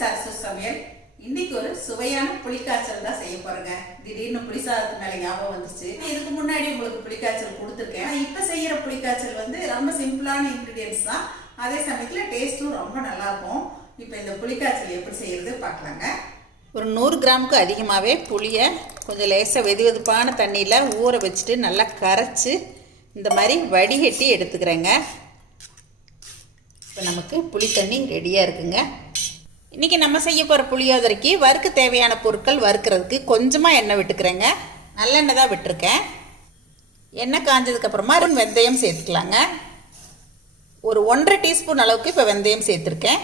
சரசு சமையல். இன்னைக்கு ஒரு சுவையான புளிக்காய்ச்சல் தான் செய்ய போறேங்க. திடீர்னு புளிசாதத்து மேல ஞாபகம் வந்துச்சு. இதுக்கு முன்னாடி உங்களுக்கு புளிக்காய்ச்சல் கொடுத்துருக்கேன். இப்ப செய்யற புளிக்காய்ச்சல் வந்து ரொம்ப சிம்பிளான இன்கிரீடியன்ஸ் தான். அதே சமயத்துல டேஸ்டும் ரொம்ப நல்லா இருக்கும். இப்ப இந்த புளிக்காய்ச்சல் எப்படி செய்யறது பார்க்கலாங்க. ஒரு 100 கிராமுக்கு அதிகமாகவே புளியை கொஞ்சம் லேசாக வெதுவெதுப்பான தண்ணியில் ஊற வச்சுட்டு நல்லா கரைச்சி இந்த மாதிரி வடிகட்டி எடுத்துக்கிறேங்க. இப்போ நமக்கு புளி தண்ணி ரெடியாக இருக்குங்க. இன்றைக்கி நம்ம செய்ய போகிற புளியோதரைக்கு வறுக்க தேவையான பொருட்கள் வறுக்கிறதுக்கு கொஞ்சமாக எண்ணெய் விட்டுக்கிறேங்க. நல்லெண்ணெய் தான் விட்டுருக்கேன். எண்ணெய் காஞ்சதுக்கப்புறமா வெந்தயம் சேர்த்துக்கலாங்க. ஒரு 1.5 டீஸ்பூன் அளவுக்கு இப்போ வெந்தயம் சேர்த்துருக்கேன்.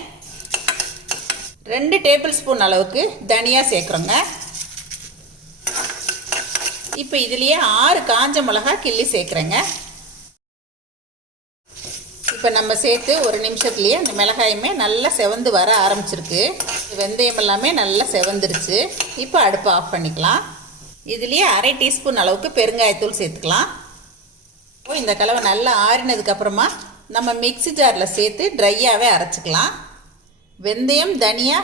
2 டேபிள் ஸ்பூன் அளவுக்கு தனியா சேர்க்குறோங்க. இப்போ இதுலேயே 6 காஞ்ச மிளகாய் கிள்ளி சேர்க்குறேங்க. இப்போ நம்ம சேர்த்து ஒரு நிமிஷத்துலேயே அந்த மிளகாயுமே நல்லா செவந்து வர ஆரம்பிச்சிருக்கு. வெந்தயம் எல்லாமே நல்லா செவந்துருச்சு. இப்போ அடுப்பை ஆஃப் பண்ணிக்கலாம். இதுலேயே 1/2 டீஸ்பூன் அளவுக்கு பெருங்காயத்தூள் சேர்த்துக்கலாம். இந்த கலவை நல்லா ஆறினதுக்கப்புறமா நம்ம மிக்ஸி ஜாரில் சேர்த்து ட்ரையாகவே அரைச்சிக்கலாம். வெந்தயம், தனியா,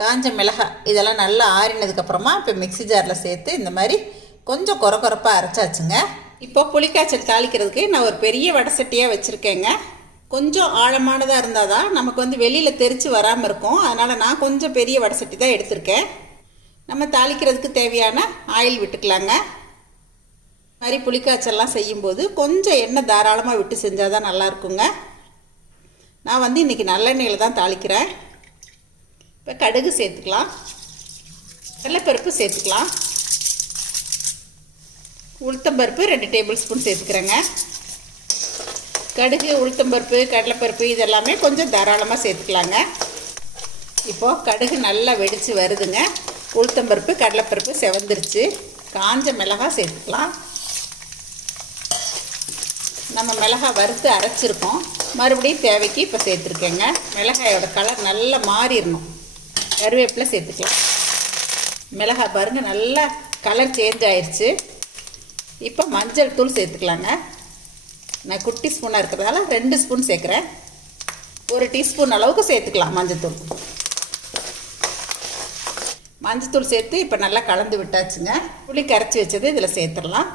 காஞ்ச மிளகாய் இதெல்லாம் நல்லா ஆறினதுக்கப்புறமா இப்போ மிக்ஸி ஜாரில் சேர்த்து இந்த மாதிரி கொஞ்சம் கொரப்பாக அரைச்சாச்சுங்க. இப்போ புளிக்காய்ச்சல் தாளிக்கிறதுக்கு நான் ஒரு பெரிய வடை சட்டியாக வச்சுருக்கேங்க. கொஞ்சம் ஆழமானதாக இருந்தால் தான் நமக்கு வந்து வெளியில் தெரித்து வராமல் இருக்கும். அதனால் நான் கொஞ்சம் பெரிய வடை சட்டி தான் எடுத்திருக்கேன். நம்ம தாளிக்கிறதுக்கு தேவையான ஆயில் விட்டுக்கலாங்க. இது மாதிரி புளிக்காய்ச்சல்லாம் செய்யும்போது கொஞ்சம் எண்ணெய் தாராளமாக விட்டு செஞ்சால் தான் நல்லாயிருக்குங்க. நான் வந்து இன்றைக்கி நல்லெண்ணெயில் தான் தாளிக்கிறேன். இப்போ கடுகு சேர்த்துக்கலாம். கடலைப்பருப்பு சேர்த்துக்கலாம். உளுத்தம்பருப்பு 2 டேபிள் ஸ்பூன் சேர்த்துக்கிறேங்க. கடுகு, உளுத்தம்பருப்பு, கடலைப்பருப்பு இதெல்லாமே கொஞ்சம் தாராளமாக சேர்த்துக்கலாங்க. இப்போது கடுகு நல்லா வெடித்து வருதுங்க. உளுத்தம்பருப்பு, கடலைப்பருப்பு செவந்துருச்சு. காஞ்ச மிளகாய் சேர்த்துக்கலாம். நம்ம மிளகாய் வறுத்து அரைச்சிருக்கோம். மறுபடியும் தேவைக்கு இப்போ சேர்த்துருக்கேங்க. மிளகாயோட கலர் நல்லா மாறிடணும். கருவேப்பிலை சேர்த்துக்கலாம். மிளகாய் பாருங்கள் நல்லா கலர் சேஞ்ச் ஆயிடுச்சு. இப்போ மஞ்சள் தூள் சேர்த்துக்கலாங்க. நான் குட்டி ஸ்பூனாக இருக்கிறதால 2 ஸ்பூன் சேர்க்குறேன். 1 டீஸ்பூன் அளவுக்கு சேர்த்துக்கலாம் மஞ்சத்தூள். மஞ்சத்தூள் சேர்த்து இப்போ நல்லா கலந்து விட்டாச்சுங்க. புளி கரைச்சி வச்சது இதில் சேர்த்துடலாம்.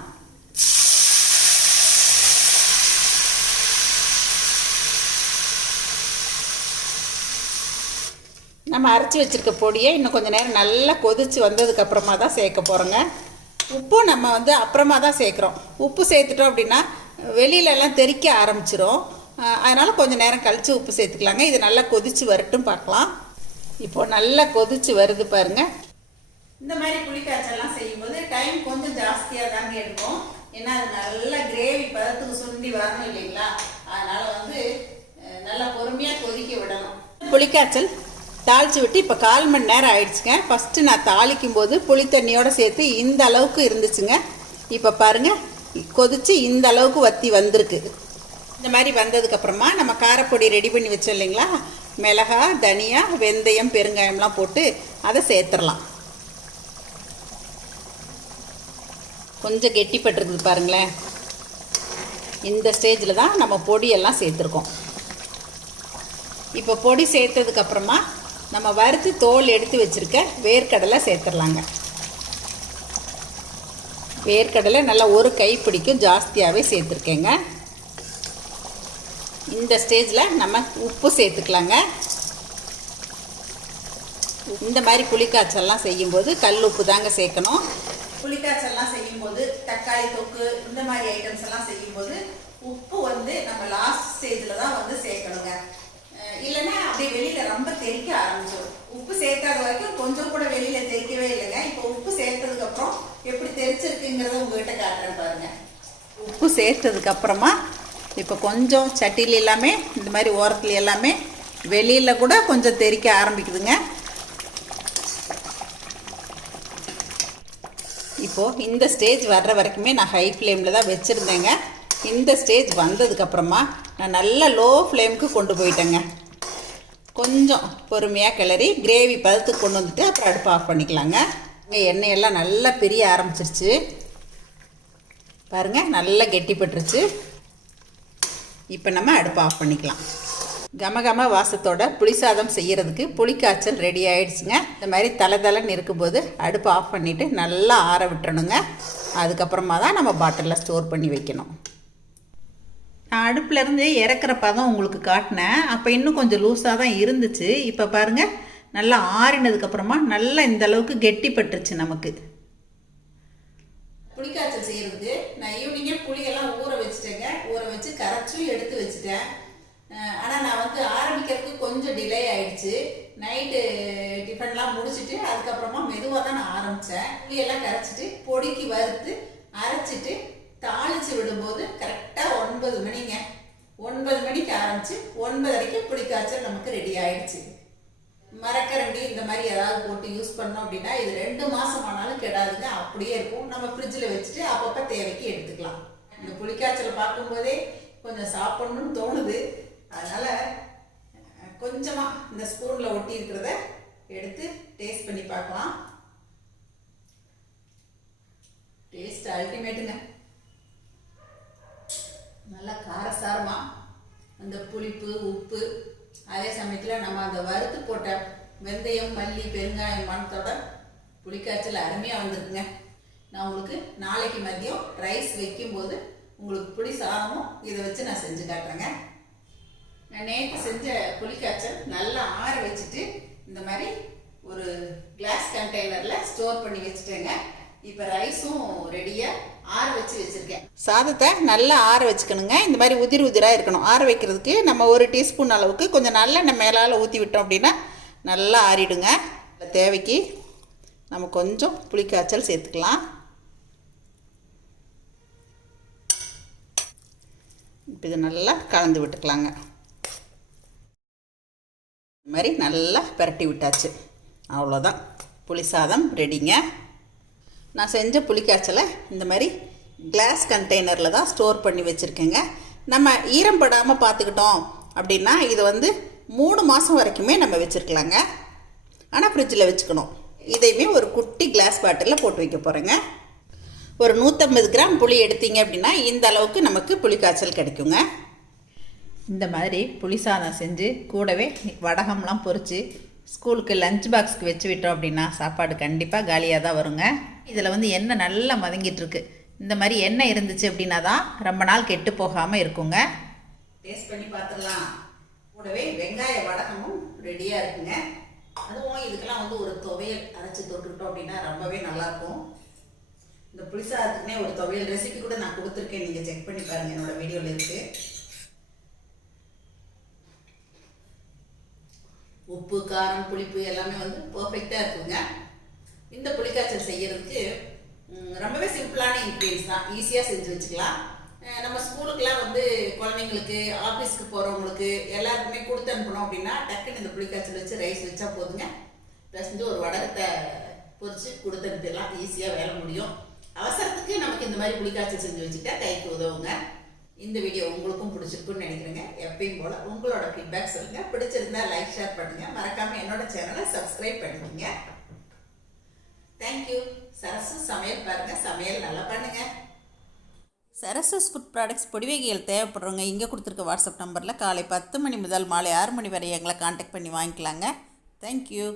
நம்ம அரைச்சி வச்சுருக்க பொடியை இன்னும் கொஞ்சம் நேரம் நல்லா கொதித்து வந்ததுக்கப்புறமா தான் சேர்க்க போகிறோங்க. உப்பும் நம்ம வந்து அப்புறமா தான் சேர்க்குறோம். உப்பு சேர்த்துட்டோம் அப்படின்னா வெளியிலலாம் தெறிக்க ஆரம்பிச்சிடும். அதனால் கொஞ்சம் நேரம் கழித்து உப்பு சேர்த்துக்கலாங்க. இது நல்லா கொதித்து வரட்டும் பார்க்கலாம். இப்போது நல்லா கொதித்து வருது பாருங்கள். இந்த மாதிரி புளிக்காய்ச்சல்லாம் செய்யும்போது டைம் கொஞ்சம் ஜாஸ்தியாக தாங்க எடுக்கும். ஏன்னா அது நல்லா கிரேவி பதத்துக்கு சுண்டி வரணும் இல்லைங்களா? அதனால் வந்து நல்லா பொறுமையாக கொதிக்க விடணும். புளிக்காய்ச்சல் தாளித்து விட்டு இப்போ 1/4 மணி நேரம் ஆயிடுச்சுங்க. ஃபஸ்ட்டு நான் தாளிக்கும் போது புளி தண்ணியோடு சேர்த்து இந்த அளவுக்கு இருந்துச்சுங்க. இப்போ பாருங்கள் கொதித்து இந்த அளவுக்கு வற்றி வந்திருக்கு. இந்த மாதிரி வந்ததுக்கப்புறமா நம்ம காரப்பொடி ரெடி பண்ணி வச்சோம் இல்லைங்களா? மிளகாய், தனியா, வெந்தயம், பெருங்காயம்லாம் போட்டு அதை சேர்த்துடலாம். கொஞ்சம் கெட்டிப்பட்டிருக்குது பாருங்களேன். இந்த ஸ்டேஜில் தான் நம்ம பொடியெல்லாம் சேர்த்துருக்கோம். இப்போ பொடி சேர்த்ததுக்கப்புறமா நம்ம வறுத்து தோல் எடுத்து வச்சுருக்க வேர்க்கடலை சேர்த்துடலாங்க. வேர்க்கடலை நல்லா ஒரு கைப்பிடிக்கும் ஜாஸ்தியாகவே சேர்த்துருக்கேங்க. இந்த ஸ்டேஜில் நம்ம உப்பு சேர்த்துக்கலாங்க. இந்த மாதிரி புளிக்காய்ச்சல்லாம் செய்யும்போது கல் உப்பு தாங்க சேர்க்கணும். புளிக்காய்ச்சல்லாம் செய்யும்போது தக்காளி தொக்கு இந்த மாதிரி ஐட்டம்ஸ் எல்லாம் செய்யும்போது உப்பு வந்து நம்ம லாஸ்ட் ஸ்டேஜில் தான் வந்து சேர்க்கணுங்க. இல்லைன்னா அப்படியே வெளியில் ரொம்ப தெறிக்க ஆரம்பிச்சிடும். உப்பு சேர்க்காத வரைக்கும் கொஞ்சம் கூட வெளியில் தெறிக்கவே இல்லைங்க. இப்போ உப்பு சேர்த்ததுக்கப்புறம் எப்படி தெரிச்சிருக்குங்கிறத உங்கள்கிட்ட காட்டுறேன் பாருங்க. உப்பு சேர்த்ததுக்கப்புறமா இப்போ கொஞ்சம் சட்டியில் எல்லாமே இந்த மாதிரி ஓரத்தில் எல்லாமே வெளியில் கூட கொஞ்சம் தெறிக்க ஆரம்பிக்குதுங்க. இப்போது இந்த ஸ்டேஜ் வர்ற வரைக்குமே நான் ஹை ஃப்ளேமில் தான் வச்சுருந்தேங்க. இந்த ஸ்டேஜ் வந்ததுக்கப்புறமா நான் நல்லா லோ ஃப்ளேமுக்கு கொண்டு போயிட்டேங்க. கொஞ்சம் பொறுமையாக கிளறி கிரேவி பதத்துக்கு கொண்டு வந்துட்டு அப்புறம் அடுப்பு ஆஃப் பண்ணிக்கலாங்க. எண்ணெயெல்லாம் நல்லா பிரிய ஆரம்பிச்சிருச்சு பாருங்கள். நல்லா கெட்டிப்பட்டுருச்சு. இப்போ நம்ம அடுப்பு ஆஃப் பண்ணிக்கலாம். கமகம வாசத்தோட புளிசாதம் செய்கிறதுக்கு புளிக்காய்ச்சல் ரெடி ஆகிடுச்சுங்க. இந்த மாதிரி தலைன்னு இருக்கும்போது அடுப்பை ஆஃப் பண்ணிவிட்டு நல்லா ஆற விட்டுறணுங்க. அதுக்கப்புறமா தான் நம்ம பாட்டிலில் ஸ்டோர் பண்ணி வைக்கணும். நான் அடுப்புலேருந்து இறக்குற பதம் உங்களுக்கு காட்டினேன். அப்போ இன்னும் கொஞ்சம் லூஸாக தான் இருந்துச்சு. இப்போ பாருங்கள், நல்லா ஆறினதுக்கப்புறமா நல்லா இந்தளவுக்கு கெட்டிப்பட்டுருச்சு நமக்கு. புளிக்காய்ச்சல் செய்கிறதுக்கு நான் ஈவினிங்கே புளியெல்லாம் ஊற வச்சுட்டேங்க. ஊற வச்சு கரைச்சும் எடுத்து வச்சுட்டேன். ஆனால் நான் வந்து ஆரம்பிக்கிறதுக்கு கொஞ்சம் டிலே ஆகிடுச்சு. நைட்டு டிஃபன்லாம் முடிச்சுட்டு அதுக்கப்புறமா மெதுவாக தான் நான் ஆரம்பித்தேன். புளியெல்லாம் கரைச்சிட்டு பொடிக்கு வறுத்து அரைச்சிட்டு தாளித்து விடும்போது கரெக்டாக 9 மணிங்க. 9 மணிக்கு ஆரம்பித்து 9:30 புளிக்காய்ச்சல் நமக்கு ரெடி ஆகிடுச்சு. மரக்கரண்டி இந்த மாதிரி ஏதாவது போட்டு யூஸ் பண்ணோம் அப்படின்னா இது 2 மாதம் ஆனாலும் கெடாதுங்க, அப்படியே இருக்கும். நம்ம ஃப்ரிட்ஜில் வச்சுட்டு அப்பப்போ தேவைக்கு எடுத்துக்கலாம். இந்த புளிக்காய்ச்சலை பார்க்கும்போதே கொஞ்சம் சாப்பிடணும்னு தோணுது. அதனால் கொஞ்சமாக இந்த ஸ்பூனில் ஒட்டி இருக்கிறத எடுத்து டேஸ்ட் பண்ணி பார்க்கலாம். டேஸ்ட் அல்டிமேட்டுங்க. நல்லா காரசாரமாக அந்த புளிப்பு உப்பு, அதே சமயத்தில் நம்ம அந்த வறுத்து போட்ட வெந்தயம் மல்லி பெருங்காயம் மணத்தோட புளிக்காய்ச்சல் அருமையாக வந்துருக்குங்க. நான் உங்களுக்கு நாளைக்கு மதியம் ரைஸ் வைக்கும்போது உங்களுக்கு புளி சாதமும் இதை வச்சு நான் செஞ்சு காட்டுறேங்க. நான் நேற்று செஞ்ச புளிக்காய்ச்சல் நல்லா ஆற வச்சுட்டு இந்த மாதிரி ஒரு கிளாஸ் கண்டெய்னரில் ஸ்டோர் பண்ணி வச்சுட்டேங்க. இப்போ ரைஸும் ரெடியாக ஆற வச்சு வச்சுருக்கேன். சாதத்தை நல்லா ஆற வச்சுக்கணுங்க. இந்த மாதிரி உதிர் உதிராக இருக்கணும். ஆற வைக்கிறதுக்கு நம்ம 1 டீஸ்பூன் அளவுக்கு கொஞ்சம் நல்லெண்ணெய் மேலால் ஊற்றி விட்டோம் அப்படின்னா நல்லா ஆறிடுங்க. தேவைக்கு நம்ம கொஞ்சம் புளிக்காய்ச்சல் சேர்த்துக்கலாம். இப்போ இது நல்லா கலந்து விட்டுக்கலாங்க. இந்த மாதிரி நல்லா பிரட்டி விட்டாச்சு. அவ்வளோதான், புளி சாதம் ரெடிங்க. நான் செஞ்ச புளிக்காய்ச்சலை இந்த மாதிரி கிளாஸ் கண்டெய்னரில் தான் ஸ்டோர் பண்ணி வச்சுருக்கேங்க. நம்ம ஈரம் படாமல் பார்த்துக்கிட்டோம் அப்படின்னா இது வந்து 3 மாதம் வரைக்குமே நம்ம வச்சுருக்கலாங்க. ஆனால் ஃப்ரிட்ஜில் வச்சுக்கணும். இதையுமே ஒரு குட்டி கிளாஸ் பாட்டிலில் போட்டு வைக்க போகிறேங்க. ஒரு 150 கிராம் புளி எடுத்தீங்க அப்படின்னா இந்த அளவுக்கு நமக்கு புளிக்காய்ச்சல் கிடைக்குங்க. இந்த மாதிரி புளி சாதம் செஞ்சு கூடவே வடகம்லாம் பொரித்து ஸ்கூலுக்கு லஞ்ச் பாக்ஸுக்கு வச்சு விட்டோம் அப்படின்னா சாப்பாடு கண்டிப்பாக காலியாக தான் வருங்க. இதில் வந்து எண்ணெய் நல்லா மதங்கிட்டுருக்கு. இந்த மாதிரி எண்ணெய் இருந்துச்சு அப்படின்னா தான் ரொம்ப நாள் கெட்டு போகாமல் இருக்குங்க. டேஸ்ட் பண்ணி பார்த்துடலாம். கூடவே வெங்காய வடகமும் ரெடியாக இருக்குங்க. அதுவும் இதுக்கெல்லாம் வந்து ஒரு துவையல் அரைச்சி தொட்டுக்கிட்டோம் அப்படின்னா ரொம்பவே நல்லாயிருக்கும். இந்த புளிசாதத்துக்குனே ஒரு துவையல் ரெசிபி கூட நான் கொடுத்துருக்கேன், நீங்கள் செக் பண்ணி பாருங்கள், என்னோடய வீடியோவில் இருக்குது. உப்பு காரம் புளிப்பு எல்லாமே வந்து பர்ஃபெக்டாக இருக்குங்க. இந்த புளிக்காய்ச்சல் செய்கிறதுக்கு ரொம்பவே சிம்பிளான இன்க்ரீடியன்ஸ் தான், ஈஸியாக செஞ்சு வச்சுக்கலாம். நம்ம ஸ்கூலுக்கெலாம் வந்து குழந்தைங்களுக்கு ஆஃபீஸ்க்கு போகிறவங்களுக்கு எல்லாருக்குமே கொடுத்து அனுப்பணும் அப்படின்னா டக்குன்னு இந்த புளிக்காய்ச்சல் வச்சு ரைஸ் வச்சா போதுங்க. ப்ளஸ் வந்து ஒரு வடகத்தை பொரித்து கொடுத்து அனுப்பிடலாம், ஈஸியாக வேலை முடியும். அவசரத்துக்கு நமக்கு இந்த மாதிரி புளிக்காய்ச்சல் செஞ்சு வச்சுட்டா கைக்கு உதவுங்க. இந்த வீடியோ உங்களுக்கும் பிடிச்சிருக்குன்னு நினைக்கிறேங்க. எப்பயும் போல் உங்களோட ஃபீட்பேக் சொல்லுங்கள். பிடிச்சிருந்தா லைக் ஷேர் பண்ணுங்கள். மறக்காமல் என்னோட சேனலை சப்ஸ்கிரைப் பண்ணிக்கோங்க. தேங்க்யூ. சரசு சமையல் பாருங்கள், சமையல் நல்லா பண்ணுங்கள். சரசஸ் ஃபுட் ப்ராடக்ட்ஸ் பொடிவகைகள் தேவைப்படுறவங்க இங்கே கொடுத்துருக்க வாட்ஸ்அப் நம்பரில் காலை 10 மணி முதல் மாலை 6 மணி வரை எங்களை காண்டாக்ட் பண்ணி வாங்கிக்கலாங்க. தேங்க்யூ.